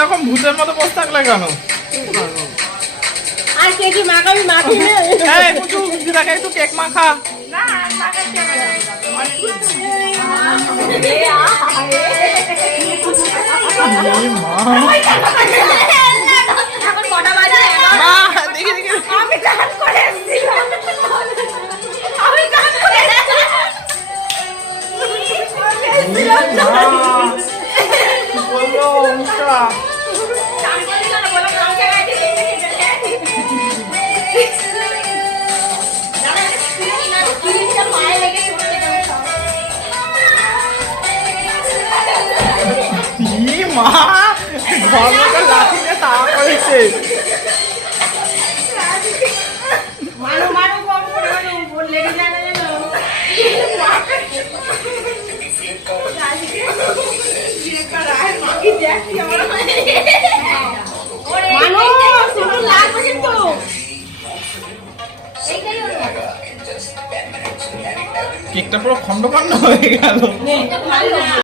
এরকম ভূতের মতো বসে থাকলে কেন? আর কে কি মাখাবি মাখি নে। এই পুচু দিদাকে একটু কেক মাখা। না মাখাতে হবে না। এখন কটা বাজে? মা দেখি দেখি আমি চান করে এসেছিলাম। আমি চান করে এসেছিলাম। বললো মুখটা চান করে কেন বলো কালকে রাতে কিলিটা পায়ে লেগে চলে গেল। ই মা ঘরটা লাঠিতে তাড়া করেছে। মানো মানো কম করে মানো বল লেগে যায় না জানো। মানো শুধু লাগবে কিন্তু। কেকটা পুরো খন্ড খন্ড হয়ে গেল। ভালো